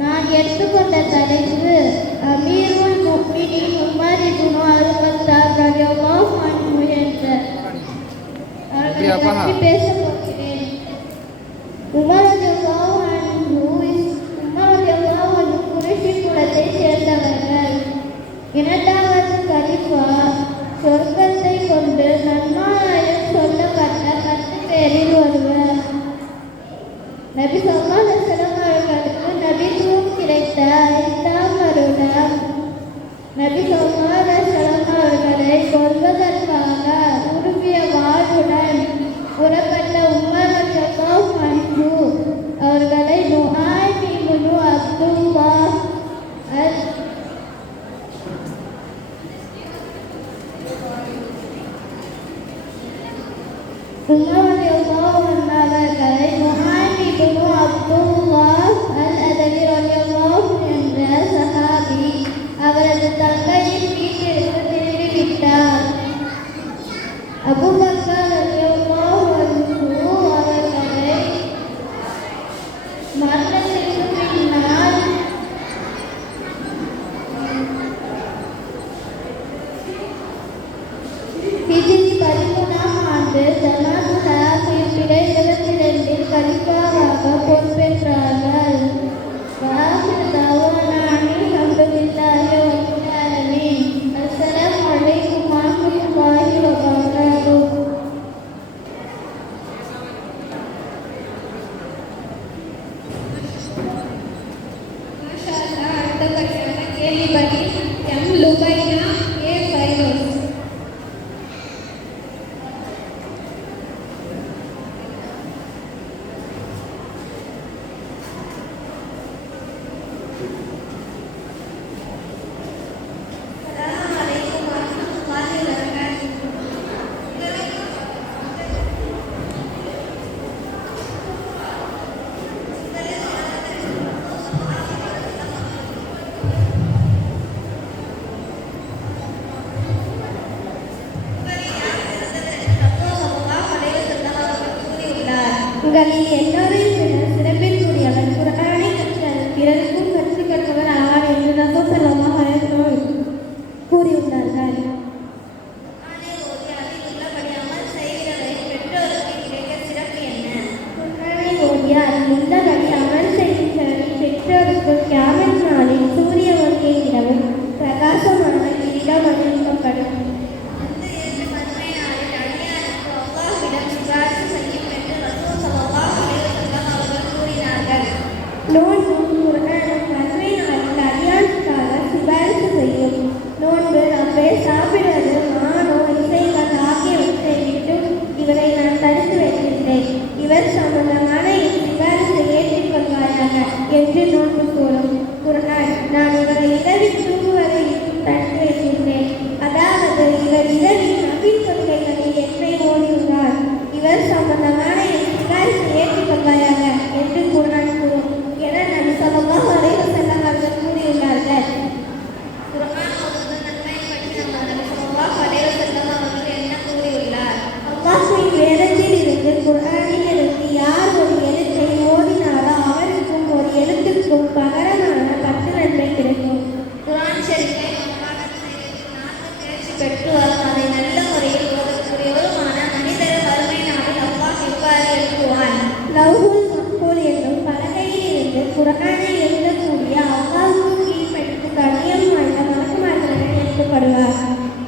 நான் எடுத்துக்கொண்ட தலைப்பு அமீருல் முஃமினீன் உமர் இப்னு அல்-கத்தாப் ரலியல்லாஹு அன்ஹு என்ற அவர்களை பற்றி பேசப் போகிறேன். உமர் ரலியல்லாஹு அன்ஹு குறைஷி குலத்தைச் சேர்ந்தவர்கள். இரண்டாவது கலீஃபா. சொர்க்கத்தை கொண்டு நன்மாராயம் சொல்லப்பட்ட 10 பேரில் ஒருவர். நபி ஸல்லல்லாஹு அலைஹி வஸல்லம் அவர்களுக்கு நபித்துவம் கிடைத்த 5ஆம் வருடம் நபி ஸல்லல்லாஹு அலைஹி வஸல்லம் அவர்களை கொல்வதற்காக உருவிய வாளுடன் புறப்பட்ட உமர் ரலியல்லாஹு அன்ஹு அவர்களை நுஆய்ம் இப்னு அப்துல்லாஹ் அல்-அதவி ரலியல்லாஹு என்ற சஹாபி அவரது தங்கையின் வீட்டிற்கு திரும்பிவிட்டார். அபூ பக்கர் ரலியல்லாஹு அன்ஹு அவர்களை மரணத்திற்கு பின்னால் ஹிஜ்ரி 13ஆம் ஆண்டு ஜமாத்துல் ஆகிர் பிறை 22இல் கலீஃபாவாக பொறுப்பேற்றார்கள். வாஹிர் தஅவானா அல்ஹம்துலில்லாஹி ரப்பில் ஆலமீன். அஸ்ஸலாமு அலைக்கும் வரஹ்மத்துல்லாஹி வபரகாத்துஹு. மாஷா அல்லாஹ். அடுத்தபடியான கேள்வி பதில் எம் லுபைனா ஏ ஃபைரோஸ். உங்களில் எல்லோரையும் விட சிறப்பிற்குரியவர் குர்ஆனை கற்றார் பிறருக்கும் கற்றுக் கொடுப்பவர் ஆவார் என்று ரசூல் ஸல்லல்லாஹு அலைஹி வஸல்லம் கூறியுள்ளார்கள். குர்ஆனை ஓதி அதில் உள்ளபடி அமல் செய்கிறவரின் பெற்றோருக்கு கியாமத் நாளில் சூரிய ஒளியை விடவும் பிரகாசமான கிரீடம் அணிவிக்கப்படும். நோன்பு குர்ஆனும் மறுமை நாளில் அடியானுக்காக சிபாரிசு செய்யும். நோன்பு ரப்பே சாப்பிடுவது மானோ இசைகள் ஆகியவற்றை விட்டு இவரை நான் தடுத்து வைக்கின்றேன். இவர் சம்பந்தமான சிபாரிசை ஏற்றுக்கொள்வாயாக என்று நோன்பு கூறும். குர்ஆன் நான் இவரை இரவில் தூங்குவதை தடுத்து வைக்கின்றேன். அதாவது இவர் இரவில் நபின் கொள்கைகளில் என்னை ஓடியுள்ளார். இவர் சம்பந்தமான சிபாரிசை ஏற்றுக்கொள்வாயாக என்று குர்ஆன் கூறும் என நபி ஸல்லல்லாஹு அலைஹி வஸல்லம் அவர்கள் கூறியுள்ளார்கள். குர்ஆன் ஓதுவது நன்மை பற்றி நபி ஸல்லல்லாஹு அலைஹி வஸல்லம் அவர்கள் என்ன கூறியுள்ளார்? அல்லாஹ்வின் வேதத்தில் இருந்து குர்ஆனில் இருந்து யார் ஒரு எழுத்தை ஓதினாரோ அவருக்கும் ஒரு எழுத்துக்கும் பகரமான 10 நன்மை கிடைக்கும். குர்ஆன் ஷரீஃபை மனப்பாடம் செய்வதில் 4 தேர்ச்சி பெற்றவரும் அதை நல்ல முறையில் ஓதக்கூடியவருமான மனிதர் வறுமை நாளில் அல்லாஹ் இவ்வாறு எழுதுவான். லவ்ஹுல் மஹ்ஃபூல் என்னும் பலகையில் இருந்து குர்ஆனை எழுதக்கூடிய அல்லாஹ்வுக்கு கீழ்ப்படிந்து கண்ணியம் வாய்ந்த மலக்குமார்களுடன் எழுதப்படுவார்.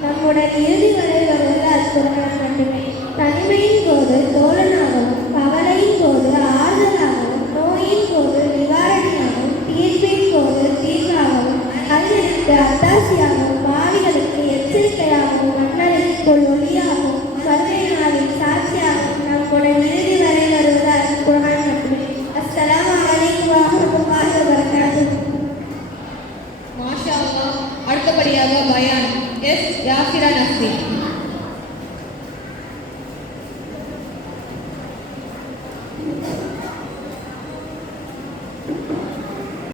நம்முடன் இறுதி வரை வருவது அல் குர்ஆன் மட்டுமே. தனிமையின் போது தோழனாகவும், கவலையின் போது ஆறுதலாகவும், நோயின் போது நிவாரணியாகவும், தீர்ப்பின் போது தீர்வாகவும், அதிலிருந்து அத்தாசியாகவும், பாவிகளுக்கு எச்சரிக்கையாகவும், மன்னரைக்குள் ஒளியாகவும், மறுமை நாளில் சாட்சியாகவும் நம்முடன் இறுதி வரை வருவது அல் குர்ஆன் மட்டுமே. அஸ்ஸலாமு அலைக்கும் வரஹ்மத்துல்லாஹி வபரகாத்துஹு. மாஷா அல்லாஹ். அடுத்தபடியாக பயான் எஸ் யாசிரா நஸ்ரி.